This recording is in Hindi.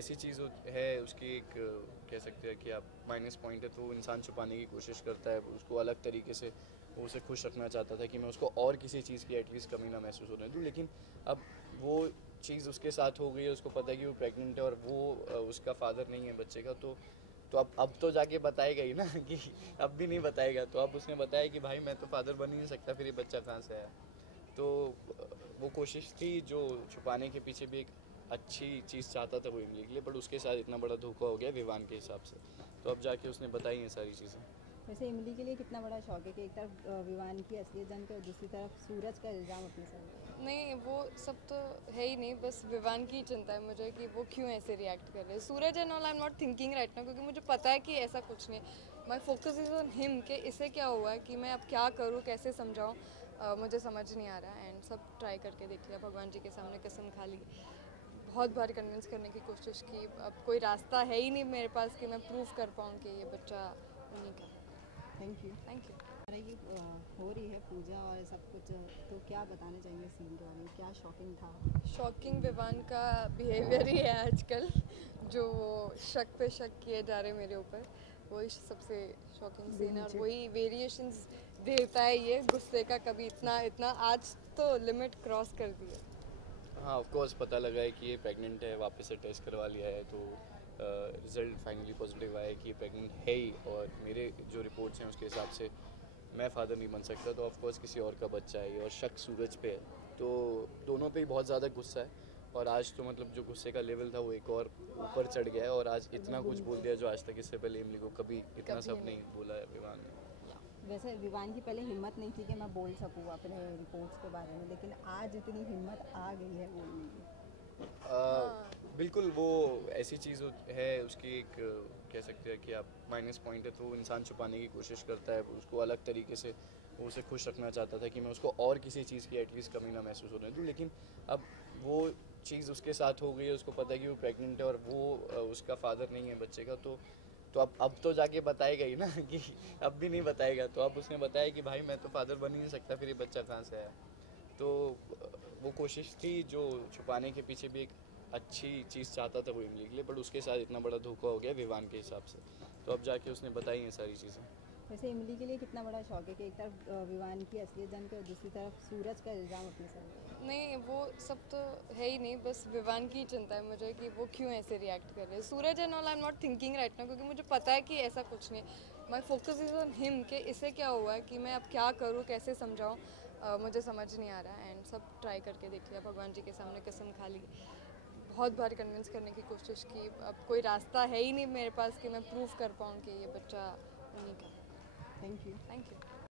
ऐसी चीज़ है उसकी एक कह सकते हैं कि आप माइनस पॉइंट है, तो वो इंसान छुपाने की कोशिश करता है उसको अलग तरीके से। वो उसे खुश रखना चाहता था कि मैं उसको और किसी चीज़ की एटलीस्ट कमी ना महसूस होने दूँ, लेकिन अब वो चीज़ उसके साथ हो गई है। उसको पता है कि वो प्रेग्नेंट है और वो उसका फादर नहीं है बच्चे का। तो अब तो जाके बताएगा ही ना कि अब भी नहीं बताएगा। तो अब उसने बताया कि भाई मैं तो फादर बन ही नहीं सकता, फिर ये बच्चा कहाँ से आया। तो वो कोशिश थी जो छुपाने के पीछे भी एक अच्छी चीज़ चाहता था वो इमली के लिए, बट उसके साथ इतना बड़ा धोखा हो गया विवान के हिसाब से। तो अब जाके उसने बताई हैं सारी चीज़ें। वैसे इमली के लिए कितना बड़ा शौक है कि एक तरफ विवान की असलियत जानते हो, दूसरी तरफ सूरज का इल्ज़ाम अपने सर पे। नहीं, वो सब तो है ही नहीं, बस विवान की चिंता है मुझे कि वो क्यों ऐसे रिएक्ट कर रहे हैं। Suraj and all I am not thinking right now, क्योंकि मुझे पता है कि ऐसा कुछ नहीं है। My focus is on him कि इसे क्या हुआ है, कि मैं अब क्या करूँ, कैसे समझाऊँ, मुझे समझ नहीं आ रहा। एंड सब ट्राई करके देख लिया, भगवान जी के सामने कसम खा ली, बहुत बार कन्विंस करने की कोशिश की। अब कोई रास्ता है ही नहीं मेरे पास कि मैं प्रूव कर पाऊँ कि ये बच्चा उन्हीं का। Thank you. Thank you. ये हो रही है पूजा और सब कुछ, तो क्या बताना चाहेंगे सीन के बारे में, क्या शॉकिंग था? शॉकिंग विवान का बिहेवियर ही है आजकल, जो वो शक पे शक किए जा रहे मेरे ऊपर। वही सबसे शॉकिंग सीन है, और वही वेरिएशंस देता है ये गुस्से का। कभी इतना इतना, आज तो लिमिट क्रॉस कर दी है। हाँ, ऑफ कोर्स पता लगा है कि ये प्रेग्नेंट है, वापस से टेस्ट करवा लिया है। तो रिज़ल्ट फाइनली पॉजिटिव आया है कि ये प्रेग्नेंट है ही। और मेरे जो रिपोर्ट्स हैं उसके हिसाब से मैं फादर नहीं बन सकता, तो ऑफ कोर्स किसी और का बच्चा है। और शक सूरज पे है, तो दोनों पे ही बहुत ज़्यादा गुस्सा है। और आज तो मतलब जो गुस्से का लेवल था वो एक और ऊपर चढ़ गया है, और आज इतना कुछ बोल दिया जो आज तक इससे पहले इमली को कभी इतना सब नहीं बोला है विवान ने। वैसे विवान की पहले हिम्मत नहीं थी कि मैं बोल सकूँ अपने रिपोर्ट्स के बारे में, लेकिन आज इतनी हिम्मत आ गई है बोलने की। बिल्कुल, वो ऐसी चीज़ है उसकी एक कह सकते हैं कि आप माइनस पॉइंट है, तो वो इंसान छुपाने की कोशिश करता है उसको अलग तरीके से। वो उसे खुश रखना चाहता था कि मैं उसको और किसी चीज़ की एटलीस्ट कमी ना महसूस होने दूँ, लेकिन अब वो चीज़ उसके साथ हो गई है। उसको पता है कि वो प्रेग्नेंट है और वो उसका फादर नहीं है बच्चे का। तो अब तो जाके बताएगा ही ना कि अब भी नहीं बताएगा। तो अब उसने बताया कि भाई मैं तो फादर बन ही नहीं सकता, फिर ये बच्चा कहाँ से आया। तो वो कोशिश थी जो छुपाने के पीछे भी एक अच्छी चीज़ चाहता था वो इमली के लिए, बट उसके साथ इतना बड़ा धोखा हो गया विवान के हिसाब से। तो अब जाके उसने बताई हैं सारी चीज़ें। वैसे इमली के लिए कितना बड़ा शौक है कि एक तरफ विवान की असलियत जानते हो, दूसरी तरफ सूरज का इल्ज़ाम अपने सर पे। नहीं, वो सब तो है ही नहीं, बस विवान की चिंता है मुझे कि वो क्यों ऐसे रिएक्ट कर रहे हैं। Suraj and all I am not thinking right now, क्योंकि मुझे पता है कि ऐसा कुछ नहीं है। My focus is on him कि इसे क्या हुआ है, कि मैं अब क्या करूँ, कैसे समझाऊँ, मुझे समझ नहीं आ रहा। एंड सब ट्राई करके देख लिया, भगवान जी के सामने कसम खा ली, बहुत बार कन्विंस करने की कोशिश की। अब कोई रास्ता है ही नहीं मेरे पास कि मैं प्रूव कर पाऊँ कि ये बच्चा उन्हीं का। Thank you. Thank you.